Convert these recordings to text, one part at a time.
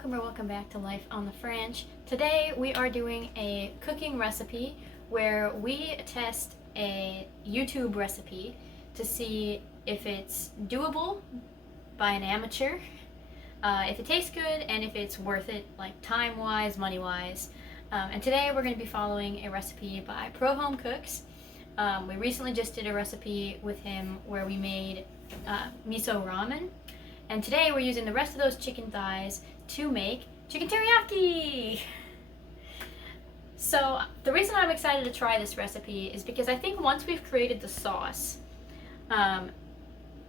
welcome or welcome back to Life on the Franch. Today we are doing a cooking recipe where we test a YouTube recipe to see if it's doable by an amateur, if it tastes good, and if it's worth it, like time-wise, money-wise. And today we're going to be following a recipe by Pro Home Cooks. We recently just did a recipe with him where we made miso ramen. And today we're using the rest of those chicken thighs to make chicken teriyaki! So the reason I'm excited to try this recipe is because I think once we've created the sauce,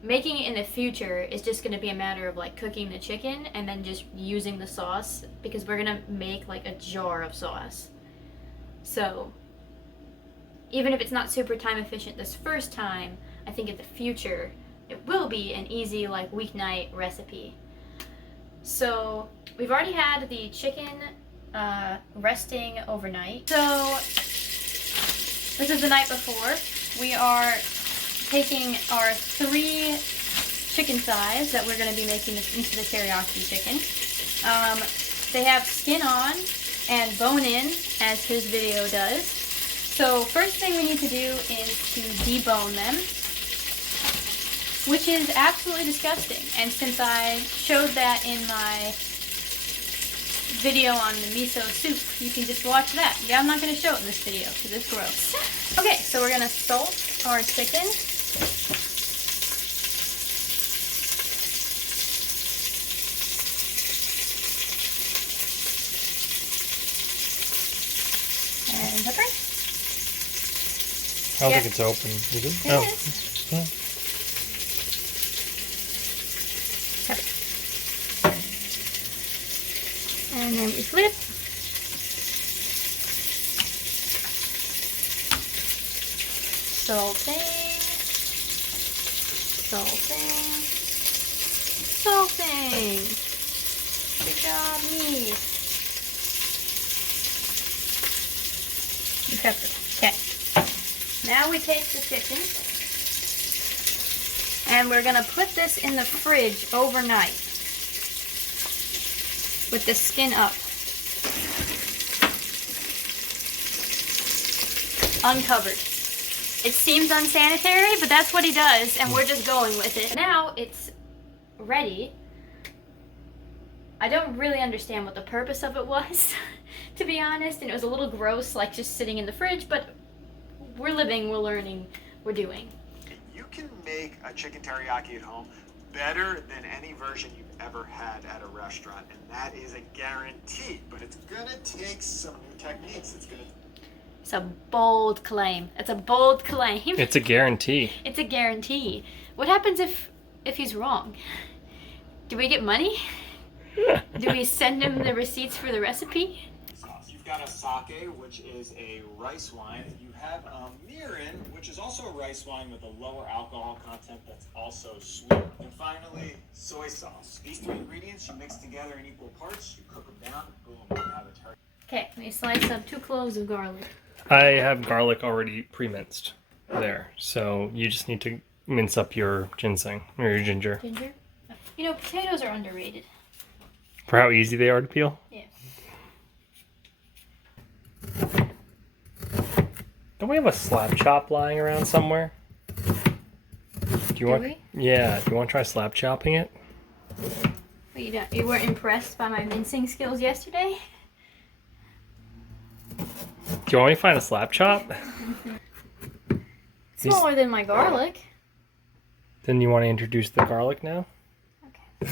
making it in the future is just going to be a matter of like cooking the chicken and then just using the sauce, because we're going to make like a jar of sauce. So even if it's not super time efficient this first time, I think in the future it will be an easy like weeknight recipe. So we've already had the chicken resting overnight. So this is the night before. We are taking our 3 chicken thighs that we're going to be making into the teriyaki chicken. They have skin on and bone in, as his video does. So first thing we need to do is to debone them, which is absolutely disgusting. And since I showed that in my video on the miso soup, you can just watch that. Yeah, I'm not going to show it in this video because it's gross. Okay, so we're going to salt our chicken. And pepper. I don't think it's open, is it? It is. Yeah. And then we flip. Salting. Salting. Salting. Good job, me. And pepper. Okay. Now we take the chicken and we're gonna put this in the fridge overnight with the skin up. Uncovered. It seems unsanitary, but that's what he does, and we're just going with it. Now it's ready. I don't really understand what the purpose of it was, to be honest, and it was a little gross, like just sitting in the fridge, but we're living, we're learning, we're doing. You can make a chicken teriyaki at home better than any version you've ever had at a restaurant, and that is a guarantee. But it's gonna take some new techniques. It's a bold claim. It's a bold claim. It's a guarantee. It's a guarantee. What happens if he's wrong? Do we get money? Do we send him the receipts for the recipe? You've got a sake, which is a rice wine. You have mirin, which is also a rice wine with a lower alcohol content that's also sweet. And finally, soy sauce. These 3 ingredients you mix together in equal parts, you cook them down, boom, you have a teriyaki. Okay, let me slice up 2 cloves of garlic. I have garlic already pre-minced there, so you just need to mince up your ginseng or your ginger. Ginger? You know, potatoes are underrated. For how easy they are to peel? Yeah. Don't we have a slab chop lying around somewhere? Do we? Yeah, do you want to try slab chopping it? Well, you weren't impressed by my mincing skills yesterday? Do you want me to find a slab chop? Smaller than my garlic. Then you want to introduce the garlic now? Okay.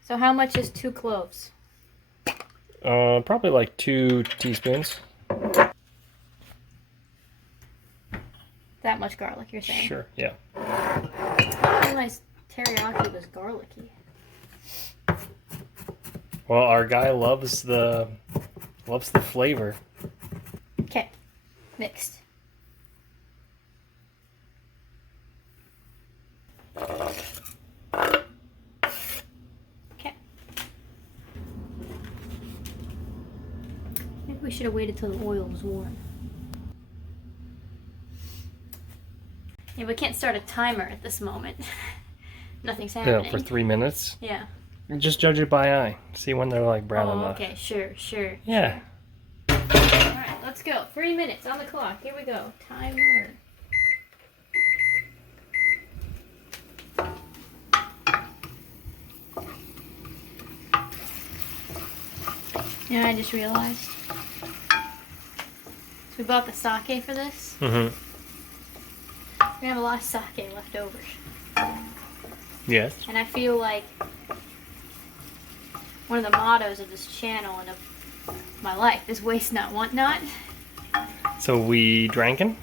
So how much is 2 cloves? Probably like 2 teaspoons. That much garlic, you're saying? Sure, yeah. I realized teriyaki was garlicky. Well, our guy loves the flavor. Okay, mixed. Okay. Maybe we should have waited till the oil was warm. Yeah, we can't start a timer at this moment. Nothing's happening. Yeah, for 3 minutes. Yeah. Just judge it by eye. See when they're like brown Oh, enough. okay, sure. Yeah. Alright, let's go. 3 minutes on the clock. Here we go. Timer. You know what I just realized? So we bought the sake for this. Mm-hmm. We have a lot of sake left over. Yes. And I feel like one of the mottos of this channel and of my life is waste not, want not. So we dranking?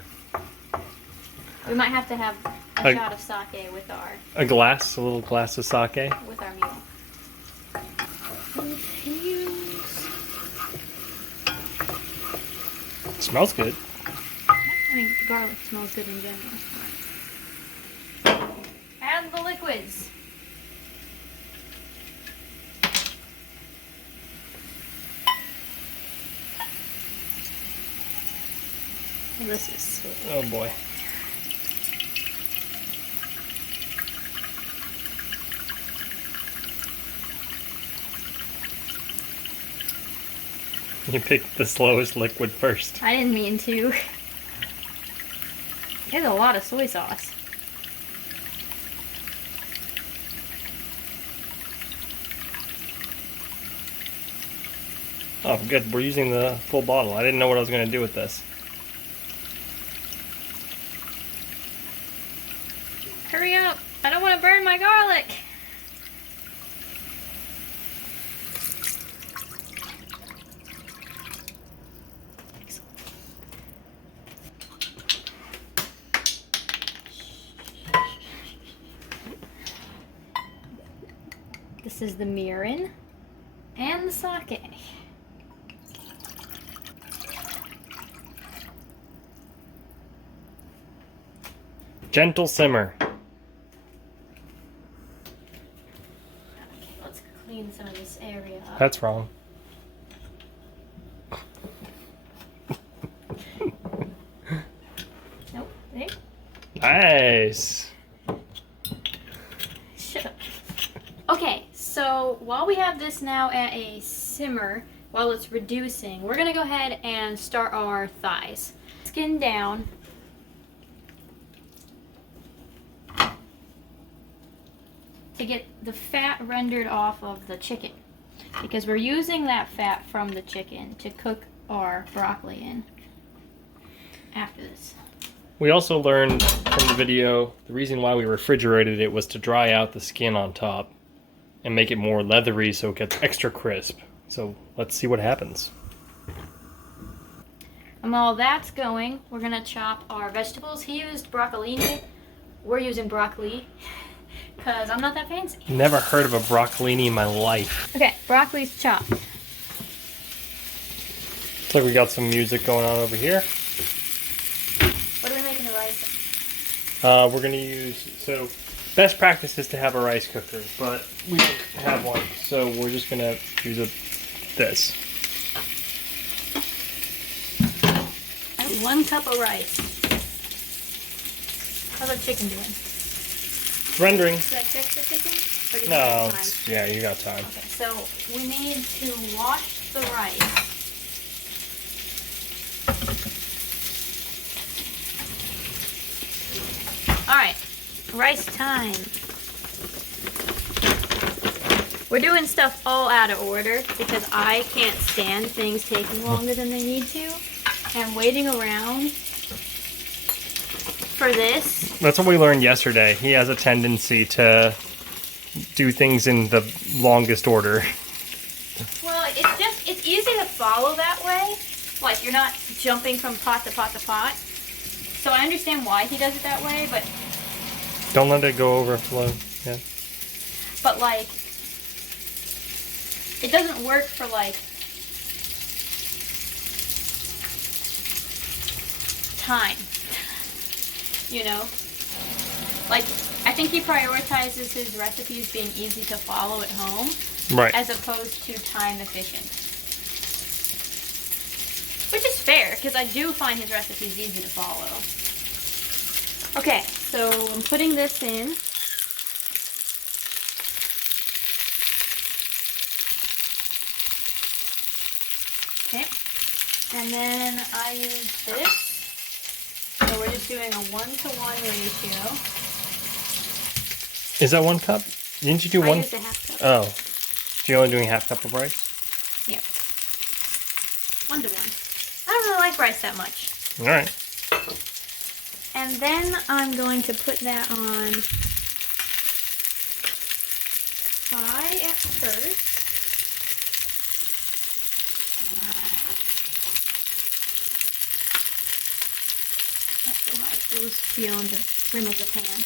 We might have to have a shot of sake with our A little glass of sake. with our meal. It smells good. I mean, garlic smells good in general. Add the liquids. Well, this is so Oh boy. You picked the slowest liquid first. I didn't mean to. There's a lot of soy sauce. Oh, good. We're using the full bottle. I didn't know what I was going to do with this. Hurry up! I don't want to burn my garlic! This is the mirin and the sake. Gentle simmer. Let's clean some of this area up. That's wrong. Nope, there. Nice. Shut up. Okay, so while we have this now at a simmer, while it's reducing, we're gonna go ahead and start our thighs. Skin down. To get the fat rendered off of the chicken. Because we're using that fat from the chicken to cook our broccoli in after this. We also learned from the video the reason why we refrigerated it was to dry out the skin on top and make it more leathery so it gets extra crisp. So let's see what happens. And while that's going, we're gonna chop our vegetables. He used broccolini. We're using broccoli because I'm not that fancy. Never heard of a broccolini in my life. Okay, broccoli's chopped. Looks like we got some music going on over here. What are we making the rice in? We're gonna use, so best practice is to have a rice cooker, but we don't have one, so we're just gonna use this. I have 1 cup of rice. How's our chicken doing? Rendering. Should I check the chicken? Or do you No, have time? yeah, you got time. Okay, so we need to wash the rice. Alright, rice time. We're doing stuff all out of order because I can't stand things taking longer than they need to. And waiting around for this. That's what we learned yesterday. He has a tendency to do things in the longest order. Well, it's easy to follow that way. Like, you're not jumping from pot to pot to pot. So I understand why he does it that way, but... Don't let it go overflow. Yeah. But, like... It doesn't work for, like... time. You know? Like, I think he prioritizes his recipes being easy to follow at home. Right. As opposed to time efficient. Which is fair, because I do find his recipes easy to follow. Okay, so I'm putting this in. And then I use this. So we're just doing a 1-to-1 ratio. Is that 1 cup? Didn't you do I one? used a half cup. Oh. So you're only doing half cup of rice? Yep. 1-to-1. I don't really like rice that much. Alright. And then I'm going to put that on high at first. Not so high, it goes beyond the rim of the pan.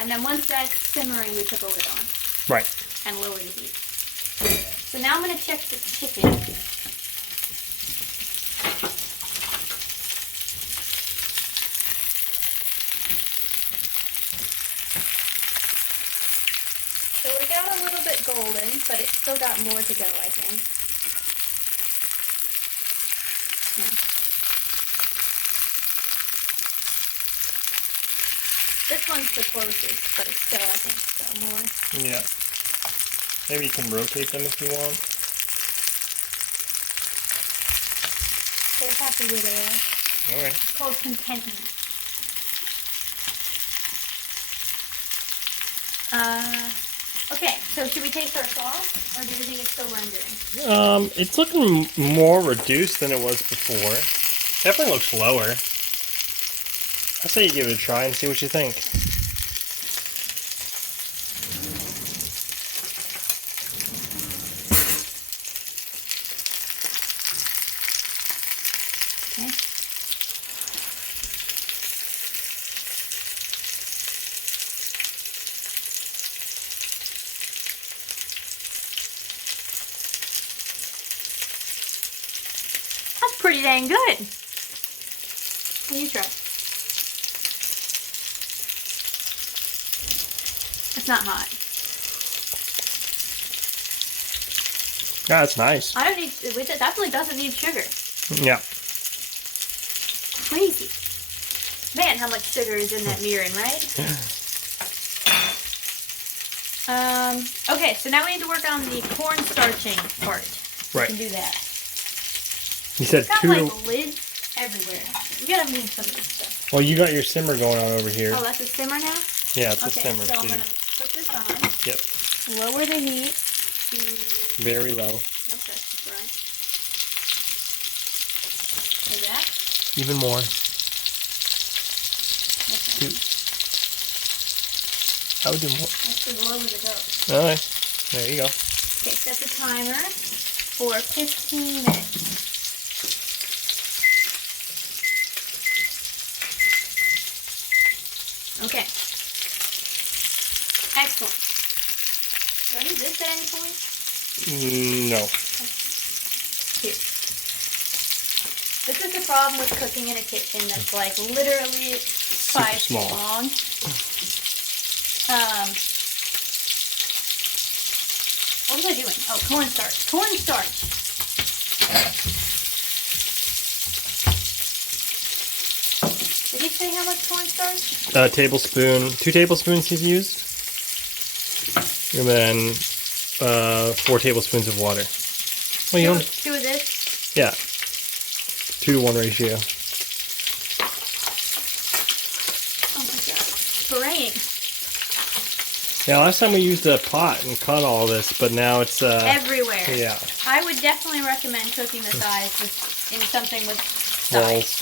And then once that's simmering, we put the lid on. Right. And lower the heat. So now I'm going to check the chicken. So we got a little bit golden, but it's still got more to go, I think. Yeah. This one's the closest, but it's still, I think, still more. Yeah. Maybe you can rotate them if you want. They're happy where they are. Okay. It's called contentment. Okay, so should we taste our sauce, or do you think it's still rendering? It's looking more reduced than it was before. Definitely looks lower. I say you give it a try and see what you think. Okay. That's pretty dang good. You try. It's not hot. Yeah, it's nice. I don't need. It definitely doesn't need sugar. Yeah. Crazy. Man, how much sugar is in that mirin, right? Okay, so now we need to work on the corn starching part. Right. We can do that. You said It's got 2 like to... lids everywhere. We gotta move some of this stuff. Well, you got your simmer going on over here. Oh, that's a simmer now? Yeah, it's a Okay, simmer. so I'm See? gonna put this on. Yep. Lower the heat to... Very low. Okay, that's right. Like that? Even more. Okay. 2. I would do more. That's as low as it goes. Alright. There you go. Okay, set the timer for 15 minutes. Okay. Excellent. Do I need this at any point? No. Here. This is the problem with cooking in a kitchen that's like literally 5 feet small. long. What was I doing? Oh, cornstarch. Cornstarch. Did he say how much cornstarch? A tablespoon, 2 tablespoons he's used. And then 4 tablespoons of water. Well, you don't... 2 of this? Yeah. 2 to 1 ratio. Oh my god. Spraying. Yeah, last time we used a pot and cut all this, but now it's Everywhere. yeah. I would definitely recommend cooking the thighs in something with thighs. Walls.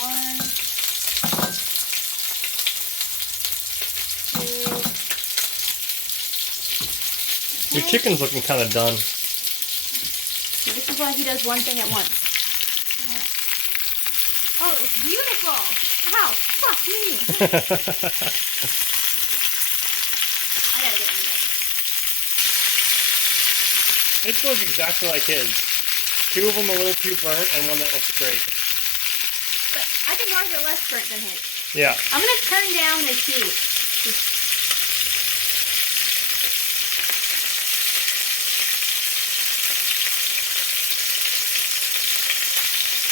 1, 2. Your chicken's looking kind of done. So this is why he does one thing at once. Alright. Oh, it looks beautiful! Ow! Fuck me! I gotta get in this. It looks exactly like his. 2 of them a little too burnt, and one that looks great. But I think ours are less burnt than his. Yeah. I'm gonna turn down the heat.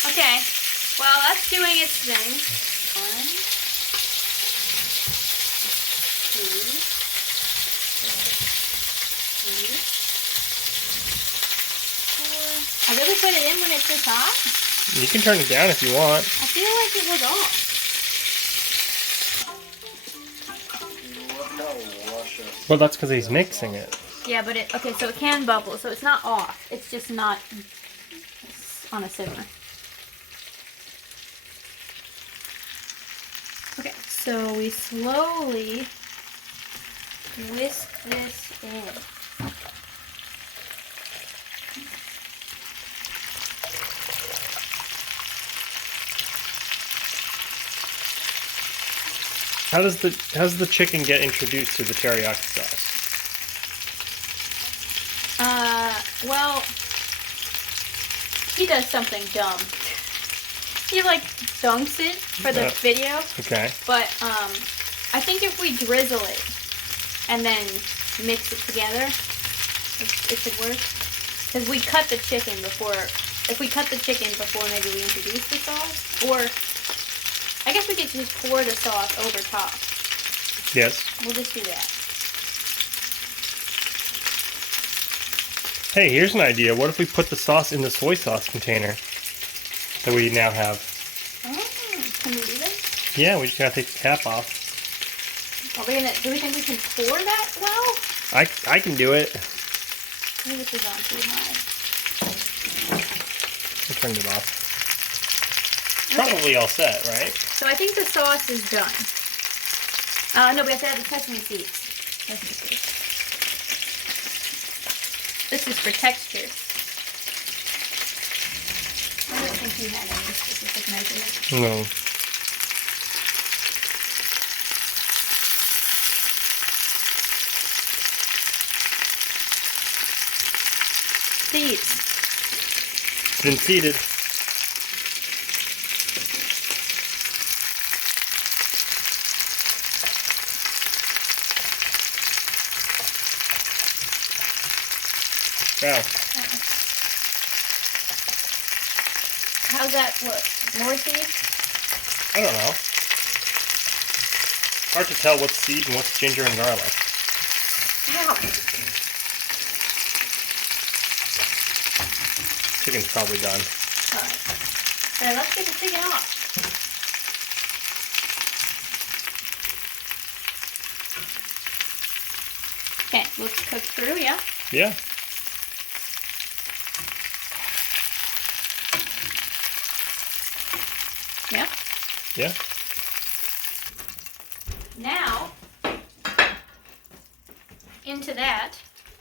Okay, well that's doing its thing. 1, 2, 3, put it in when it's this hot? You can turn it down if you want. I feel like it was off. Well, that's because he's mixing it. Yeah, but okay, so it can bubble, so it's not off. It's just not on a simmer. Okay, so we slowly whisk this in. How does the chicken get introduced to the teriyaki sauce? Well, he does something dumb. He like dunks it for the video. Okay. But I think if we drizzle it and then mix it together, it should work. Because we cut the chicken before. If we cut the chicken before maybe we introduce the sauce, or I guess we could just pour the sauce over top. Yes. We'll just do that. Hey, here's an idea. What if we put the sauce in the soy sauce container that we now have? Oh, can we do that? Yeah, we just gotta take the cap off. Are we gonna? Do we think we can pour that well? I can do it. Maybe this is on too high. I turned it off. Probably all set, right? So I think the sauce is done. No, we have to add the sesame seeds. Sesame seeds. This is for texture. I don't think you had any specific measurement. No. Seeds. It's been seeded. Wow. How's that look? More seeds? I don't know. Hard to tell what's seed and what's ginger and garlic. Ow. Chicken's probably done. Alright. Alright, let's get the chicken off. Okay, let's cook through, yeah? Yeah. Yeah. Yeah. Now, into that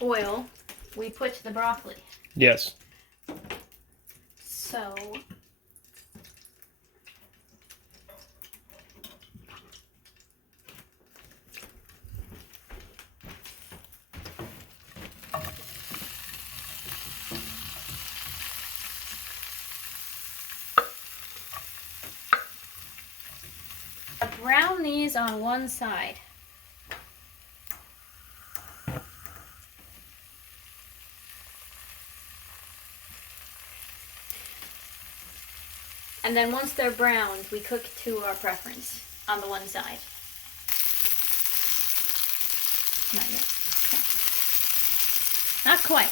oil, we put the broccoli. Yes. So, brown these on one side. And then once they're browned, we cook to our preference on the one side. Not yet. Okay. Not quite.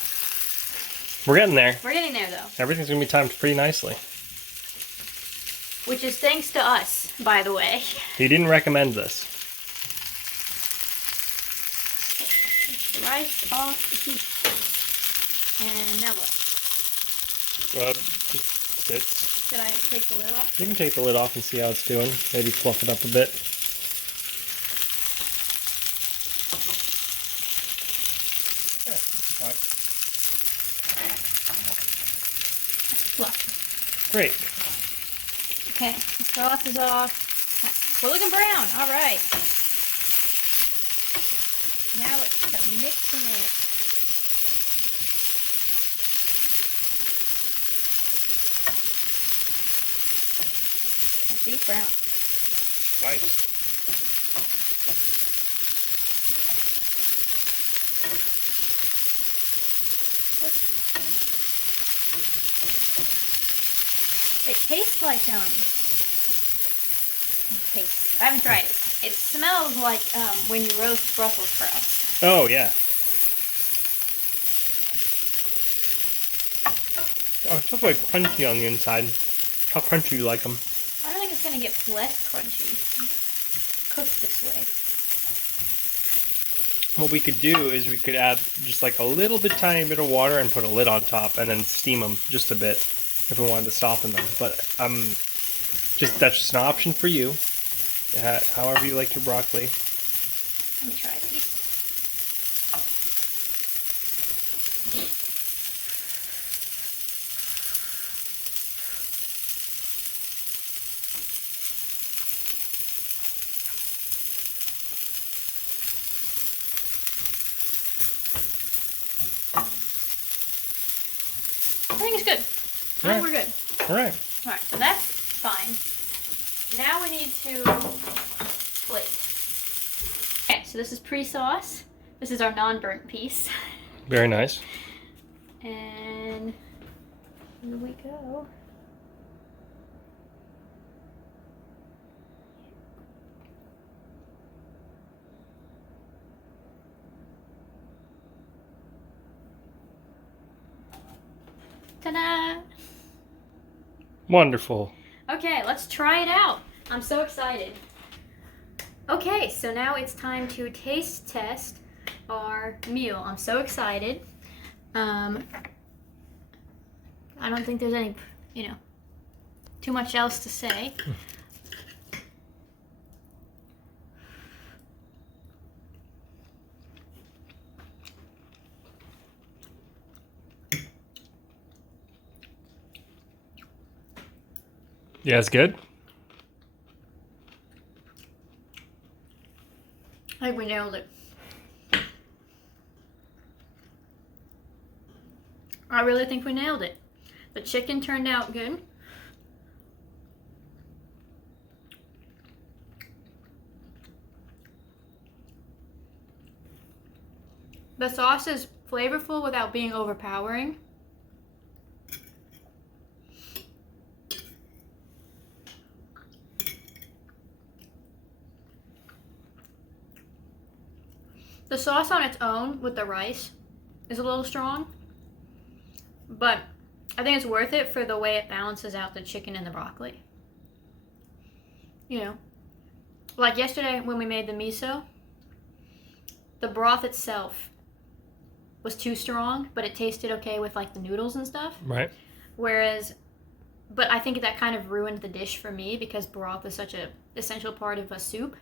We're getting there. We're getting there though. Everything's gonna be timed pretty nicely. Which is thanks to us, by the way. He didn't recommend this. Take the rice off the heat. And now what? Just sits. Should I take the lid off? You can take the lid off and see how it's doing. Maybe fluff it up a bit. Yeah, that's fine. Fluff. Great. Okay, the sauce is off. We're looking brown. All right. Now let's start mixing it. A deep brown. Nice. It tastes like I haven't tried it. It smells like when you roast Brussels sprouts. Oh, yeah. Oh, it's like crunchy on the inside. How crunchy do you like them? I don't think it's gonna get less crunchy cooked this way. What we could do is we could add just like a little bit, tiny bit of water and put a lid on top, and then steam them just a bit if we wanted to soften them. But that's just an option for you. However you like your broccoli. Let me try a piece. I think it's good. I think we're good. All right. Alright, so that's fine. Now we need to plate. Okay, so this is pre-sauce. This is our non-burnt piece. Very nice. And here we go. Ta-da! Wonderful. Okay, let's try it out. I'm so excited. Okay, so now it's time to taste test our meal. I'm so excited. I don't think there's any, too much else to say. Yeah, it's good. I think we nailed it. I really think we nailed it. The chicken turned out good. The sauce is flavorful without being overpowering. The sauce on its own with the rice is a little strong, but I think it's worth it for the way it balances out the chicken and the broccoli. Like yesterday when we made the miso, the broth itself was too strong, but it tasted okay with like the noodles and stuff. Right. But I think that kind of ruined the dish for me because broth is such an essential part of a soup.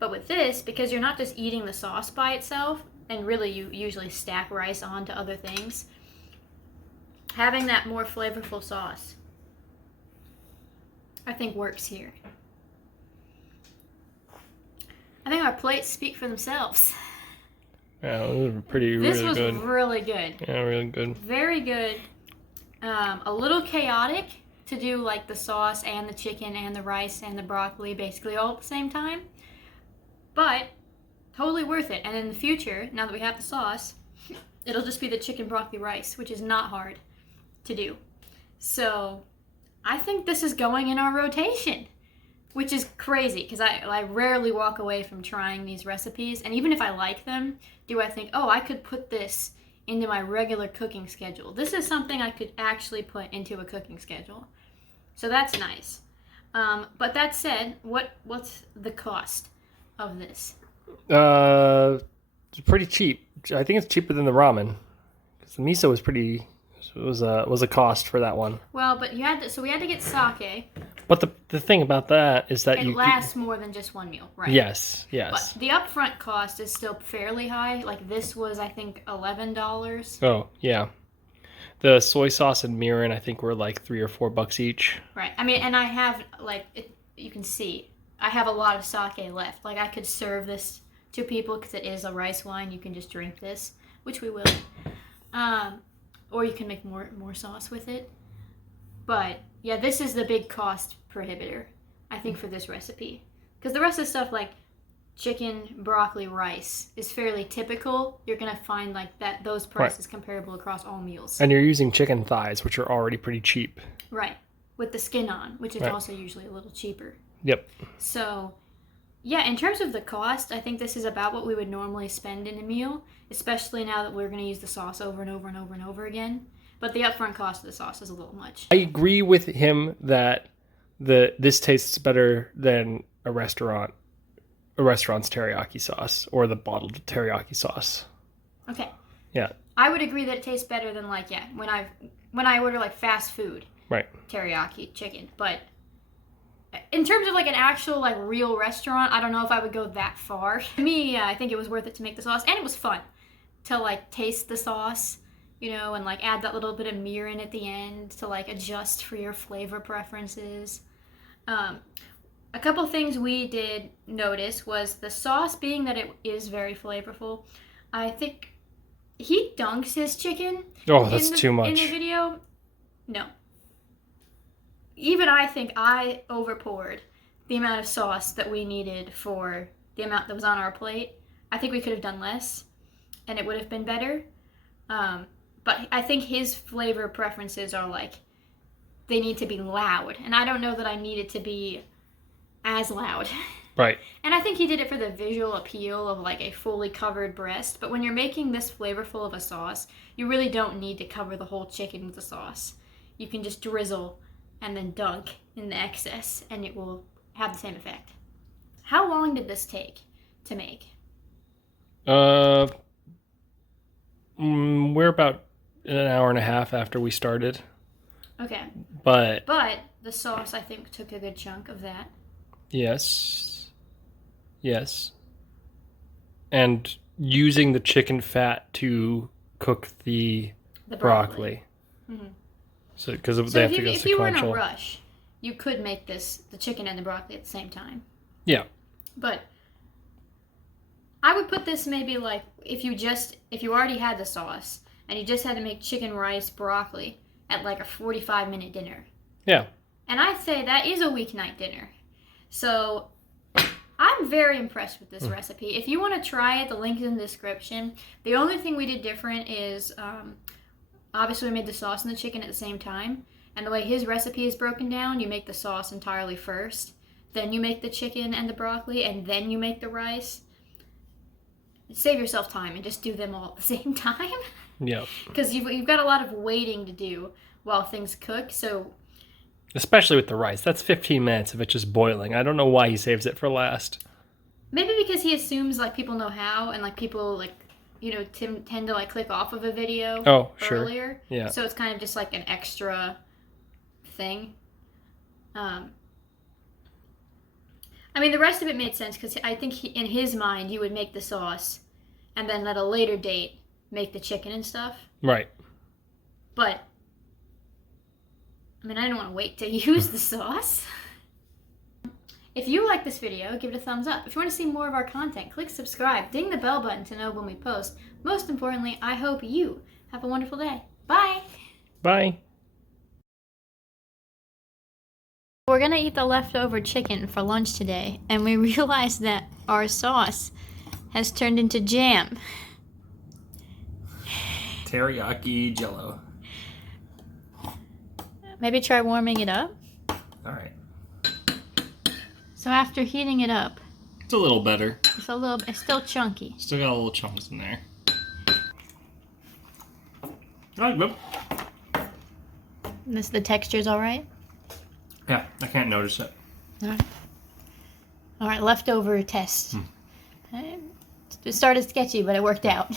But with this, because you're not just eating the sauce by itself, and really you usually stack rice onto other things, having that more flavorful sauce, I think works here. I think our plates speak for themselves. Yeah, those were really This was good. really good. Yeah, really good. Very good. A little chaotic to do like the sauce and the chicken and the rice and the broccoli basically all at the same time. But totally worth it. And in the future, now that we have the sauce, it'll just be the chicken broccoli rice, which is not hard to do. So I think this is going in our rotation, which is crazy because I rarely walk away from trying these recipes. And even if I like them, do I think, oh, I could put this into my regular cooking schedule? This is something I could actually put into a cooking schedule. So that's nice. But that said, what's the cost of this? It's pretty cheap. I think it's cheaper than the ramen because the miso was pretty. Was a cost for that one. Well, but we had to get sake. But the thing about that is that it lasts more than just one meal, right? Yes. But the upfront cost is still fairly high. Like this was, I think, $11. Oh yeah. The soy sauce and mirin, I think, were like $3 or $4 each. Right. I mean, and I have you can see, I have a lot of sake left. Like I could serve this to people because it is a rice wine. You can just drink this, which we will. Or you can make more sauce with it. But yeah, this is the big cost prohibitor, I think, for this recipe. Because the rest of the stuff like chicken, broccoli, rice is fairly typical. You're going to find like that those prices comparable across all meals. And you're using chicken thighs, which are already pretty cheap. Right. With the skin on, which is also usually a little cheaper. Yep. So, yeah, in terms of the cost, I think this is about what we would normally spend in a meal, especially now that we're going to use the sauce over and over and over and over again. but the upfront cost of the sauce is a little much. I agree with him that this tastes better than a restaurant's teriyaki sauce or the bottled teriyaki sauce. Okay. Yeah. I would agree that it tastes better than when I order like fast food. Right. Teriyaki chicken, but in terms of like an actual like real restaurant, I don't know if I would go that far. To me, I think it was worth it to make the sauce, and it was fun to like taste the sauce, you know, and like add that little bit of mirin at the end to like adjust for your flavor preferences. A couple things we did notice was the sauce, being that it is very flavorful. I think he dunks his chicken. Oh, that's too much. In the video, no. Even I think I overpoured the amount of sauce that we needed for the amount that was on our plate. I think we could have done less, and it would have been better. But I think his flavor preferences are like, they need to be loud, and I don't know that I need it to be as loud. Right. And I think he did it for the visual appeal of like a fully covered breast, but when you're making this flavorful of a sauce, you really don't need to cover the whole chicken with the sauce. You can just drizzle and then dunk in the excess, and it will have the same effect. How long did this take to make? We're about an hour and a half after we started. Okay. But the sauce, I think, took a good chunk of that. Yes. And using the chicken fat to cook the broccoli. Mm-hmm. So because they have to go sequential. If you were in a rush, you could make the chicken and the broccoli at the same time. Yeah. But I would put this maybe like if you already had the sauce and you just had to make chicken, rice, broccoli at like a 45-minute dinner. Yeah. And I'd say that is a weeknight dinner. So I'm very impressed with this recipe. If you want to try it, the link is in the description. The only thing we did different is obviously we made the sauce and the chicken at the same time. And the way his recipe is broken down, you make the sauce entirely first. Then you make the chicken and the broccoli, and then you make the rice. Save yourself time and just do them all at the same time. Yeah. Because you've got a lot of waiting to do while things cook, so... Especially with the rice. That's 15 minutes of it just boiling. I don't know why he saves it for last. Maybe because he assumes, like, people know how, and, like, people, like, you know, tend to, like, click off of a video earlier. Sure. Yeah. So it's kind of just, like, an extra thing. I mean, the rest of it made sense, because I think in his mind, you would make the sauce, and then at a later date, make the chicken and stuff. Right. But, I mean, I didn't want to wait to use the sauce. If you like this video, give it a thumbs up. If you want to see more of our content, click subscribe. Ding the bell button to know when we post. Most importantly, I hope you have a wonderful day. Bye! Bye. We're gonna eat the leftover chicken for lunch today, and we realized that our sauce has turned into jam. Teriyaki jello. Maybe try warming it up. All right. So after heating it up, It's a little better. it's still chunky. Still got a little chunks in there. All right, good. The texture's all right. Yeah, I can't notice it. All right, leftover test. It started sketchy, but it worked out.